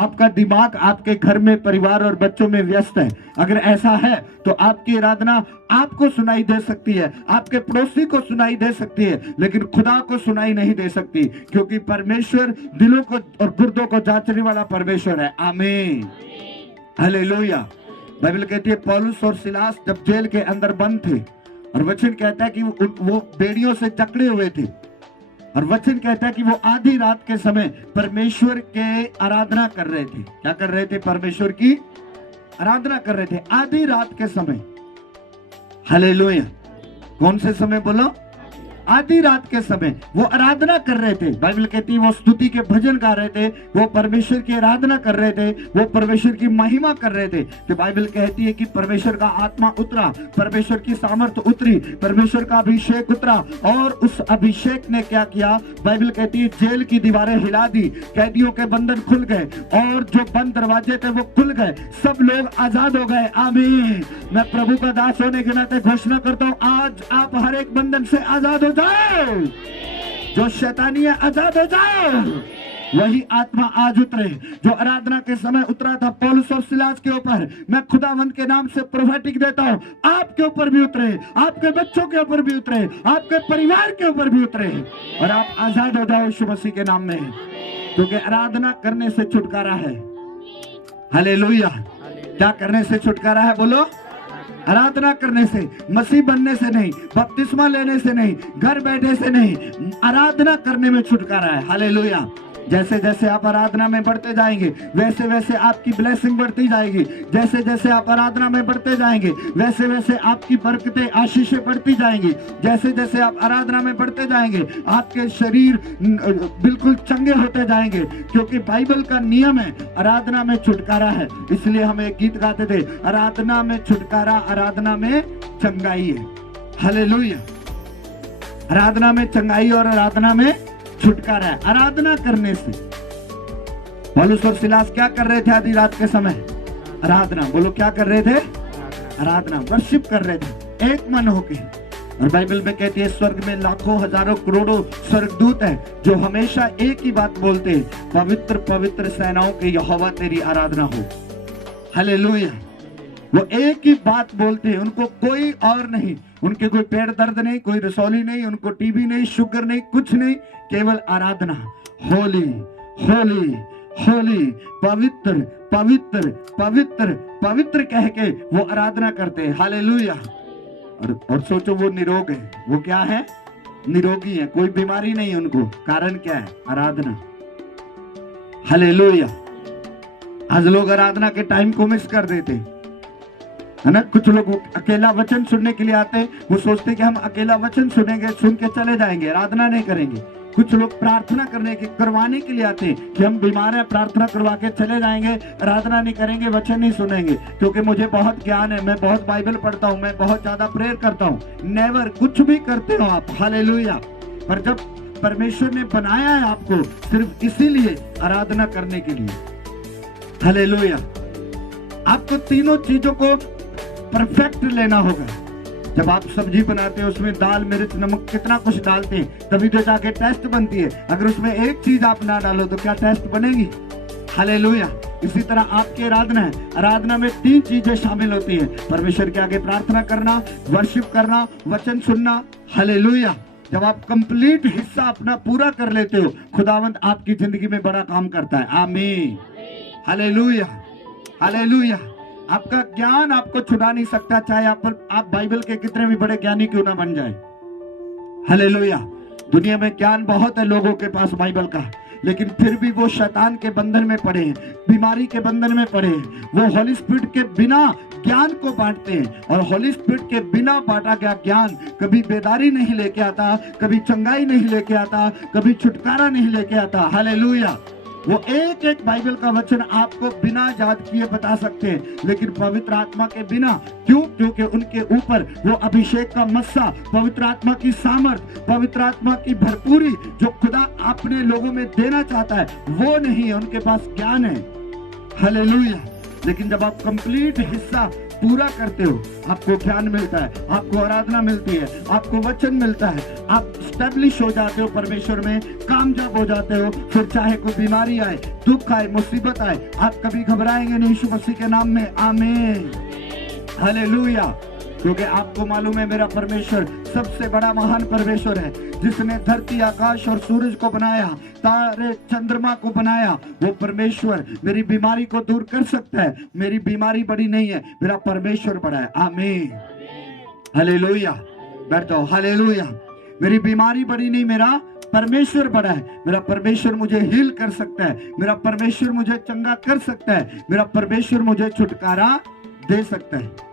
आपका दिमाग आपके घर में, परिवार और बच्चों में व्यस्त है। अगर ऐसा है तो आपकी आराधना आपको सुनाई दे सकती है, आपके पड़ोसी को सुनाई दे सकती है, लेकिन खुदा को सुनाई नहीं दे सकती, क्योंकि परमेश्वर दिलों को और गुर्दों को जांचने वाला परमेश्वर है। आमीन, हालेलुया। बाइबल कहती है पौलुस और सिलास जब जेल के अंदर बंद थे, और वचन कहता है कि वो बेड़ियों से जकड़े हुए थे, और वचन कहता है कि वो आधी रात के समय परमेश्वर के आराधना कर रहे थे। क्या कर रहे थे? परमेश्वर की आराधना कर रहे थे आधी रात के समय। हालेलुया। कौन से समय बोलो? आधी रात के समय वो आराधना कर रहे थे। बाइबल कहती है वो स्तुति के भजन गा रहे थे, वो परमेश्वर की आराधना कर रहे थे, वो परमेश्वर की महिमा कर रहे थे। तो बाइबल कहती है कि परमेश्वर का आत्मा उतरा, परमेश्वर की सामर्थ्य उतरी, परमेश्वर का अभिषेक उतरा, और उस अभिषेक ने क्या किया? बाइबल कहती है जेल की दीवारें हिला दी, कैदियों के बंधन खुल गए, और जो बंद दरवाजे थे वो खुल गए, सब लोग आजाद हो गए। आमीन। मैं प्रभु का दास होने के नाते घोषणा करता हूँ, आज आप हर एक बंधन से आजाद हो जाओ, जो शैतानी है आजाद हो जाओ। वही आत्मा आज उतरे जो आराधना के समय उतरा था पौलुस और सिलास के ऊपर। मैं खुदावंत के नाम से प्रोफेटिक देता हूं, आपके ऊपर भी उतरे, आपके बच्चों के ऊपर भी उतरे, आपके परिवार के ऊपर भी उतरे, और आप आजाद हो जाओ यीशु मसीह के नाम में, क्योंकि आराधना करने से छुटकारा है। हालेलुया। क्या करने से छुटकारा है? बोलो, आराधना करने से, मसीह बनने से नहीं, बपतिस्मा लेने से नहीं, घर बैठे से नहीं, आराधना करने में छुटकारा है। हालेलुया। जैसे जैसे आप आराधना में बढ़ते जाएंगे वैसे वैसे आपकी ब्लेसिंग बढ़ती जाएगी, जैसे जैसे आप आराधना में बढ़ते जाएंगे वैसे वैसे आपकी बरकतें, आशीषें बढ़ती जाएंगी, जैसे जैसे आप आराधना में बढ़ते जाएंगे आपके शरीर बिल्कुल चंगे होते जाएंगे, क्योंकि बाइबल का नियम है आराधना में छुटकारा है। इसलिए हम एक गीत गाते थे, आराधना में छुटकारा, आराधना में चंगाई है। हालेलुया। आराधना में चंगाई और आराधना में छुटकारा है। आराधना करने से पौलुस और सिलास क्या कर रहे थे आधी रात के समय? आराधना। बोलो, क्या कर रहे थे? आराधना, वर्शिप कर रहे थे एक मन होके। और बाइबल में कहती है स्वर्ग में लाखों हजारों करोड़ों स्वर्गदूत हैं जो हमेशा एक ही बात बोलते हैं, पवित्र पवित्र सेनाओं के यहोवा तेरी आराधना हो। हालेलुया। वो एक ही बात बोलते हैं, उनको कोई और नहीं, उनके कोई पेट दर्द नहीं, कोई रसौली नहीं, उनको टीबी नहीं, शुगर नहीं, कुछ नहीं, केवल आराधना। होली होली होली, पवित्र पवित्र पवित्र पवित्र कह के वो आराधना करते हैं। हालेलुया। और सोचो वो निरोग है। वो क्या है? निरोगी है, कोई बीमारी नहीं उनको। कारण क्या है? आराधना। हालेलुया। आज लोग आराधना के टाइम को मिस कर देते है ना। कुछ लोग अकेला वचन सुनने के लिए आते हैं, वो सोचते कि हम अकेला वचन सुनेंगे, सुन के चले जाएंगे, आराधना नहीं करेंगे। कुछ लोग प्रार्थना करवाने के लिए आते हैं कि हम बीमार हैं, प्रार्थना करवा के चले जाएंगे, आराधना नहीं करेंगे, वचन नहीं सुनेंगे, क्योंकि मुझे बहुत ज्ञान है, मैं बहुत बाइबल पढ़ता हूँ, मैं बहुत ज्यादा प्रेयर करता हूँ। नेवर, कुछ भी करते हो आप। हालेलुया। पर जब परमेश्वर ने बनाया है आपको सिर्फ इसीलिए, आराधना करने के लिए। हालेलुया। आपको तीनों चीजों को परफेक्ट लेना होगा। जब आप सब्जी बनाते हैं उसमें दाल, मिर्च, नमक कितना कुछ डालते हैं, तभी तो जाके टेस्ट बनती है। अगर उसमें एक चीज आप ना डालो तो क्या टेस्ट बनेगी? हालेलुया। इसी तरह आपकी आराधना है, आराधना में तीन चीजें शामिल होती है, परमेश्वर के आगे प्रार्थना करना, वर्शिप करना, वचन सुनना। हालेलुया। जब आप कंप्लीट हिस्सा अपना पूरा कर लेते हो, खुदावंत आपकी जिंदगी में बड़ा काम करता है। आमीन। हालेलुया। हालेलुया। आपका ज्ञान आपको छुड़ा नहीं सकता, चाहे आप बाइबल के कितने भी बड़े ज्ञानी क्यों ना बन जाए। हालेलुया। दुनिया में ज्ञान बहुत है लोगों के पास बाइबल का, लेकिन फिर भी वो शैतान के बंधन में पड़े हैं, बीमारी के बंधन में पड़े हैं। वो होली स्पिरिट के बिना ज्ञान को बांटते हैं, और होली स्पिरिट के बिना बांटा गया ज्ञान कभी बेदारी नहीं लेके आता, कभी चंगाई नहीं लेके आता, कभी छुटकारा नहीं लेके आता। हालेलुया। वो एक एक बाइबल का वचन आपको बिना याद किए बता सकते हैं, लेकिन पवित्र आत्मा के बिना। क्यों? क्योंकि उनके ऊपर वो अभिषेक का मस्सा, पवित्र आत्मा की सामर्थ, पवित्र आत्मा की भरपूरी जो खुदा अपने लोगों में देना चाहता है वो नहीं है, उनके पास ज्ञान है। हालेलुया। लेकिन जब आप कंप्लीट हिस्सा पूरा करते हो, आपको ज्ञान मिलता है, आपको आराधना मिलती है, आपको वचन मिलता है, आप स्टेब्लिश हो जाते हो परमेश्वर में, कामयाब हो जाते हो। फिर चाहे कोई बीमारी आए, दुख आए, मुसीबत आए, आप कभी घबराएंगे नहीं यीशु मसीह के नाम में। आमीन, हालेलुया। क्योंकि आपको मालूम है मेरा परमेश्वर सबसे बड़ा महान परमेश्वर है, जिसने धरती, आकाश और सूरज को बनाया, तारे, चंद्रमा को बनाया। वो परमेश्वर मेरी बीमारी को दूर कर सकता है। मेरी बीमारी बड़ी नहीं है, मेरा परमेश्वर बड़ा है। आमीन, हालेलुया। बैठ जाओ, हालेलुया। मेरी बीमारी बड़ी नहीं, मेरा परमेश्वर बड़ा है। मेरा परमेश्वर मुझे हील कर सकता है, मेरा परमेश्वर मुझे चंगा कर सकता है, मेरा परमेश्वर मुझे छुटकारा दे सकता है,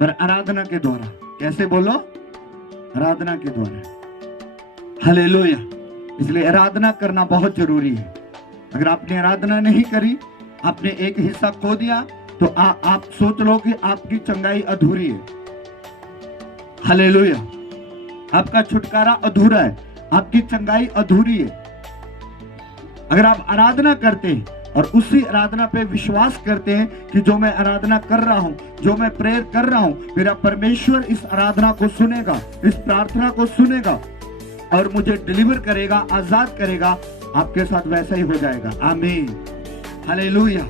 पर आराधना के द्वारा। कैसे बोलो? आराधना के द्वारा। हालेलुया। इसलिए आराधना करना बहुत जरूरी है। अगर आपने आराधना नहीं करी, आपने एक हिस्सा खो दिया, तो आप सोच लो कि आपकी चंगाई अधूरी है। हालेलुया। आपका छुटकारा अधूरा है, आपकी चंगाई अधूरी है। अगर आप आराधना करते हैं और उसी आराधना पे विश्वास करते हैं कि जो मैं आराधना कर रहा हूं, जो मैं प्रेयर कर रहा हूं, मेरा परमेश्वर इस आराधना को सुनेगा, इस प्रार्थना को सुनेगा और मुझे डिलीवर करेगा, आजाद करेगा, आपके साथ वैसा ही हो जाएगा। आमीन, हालेलुया।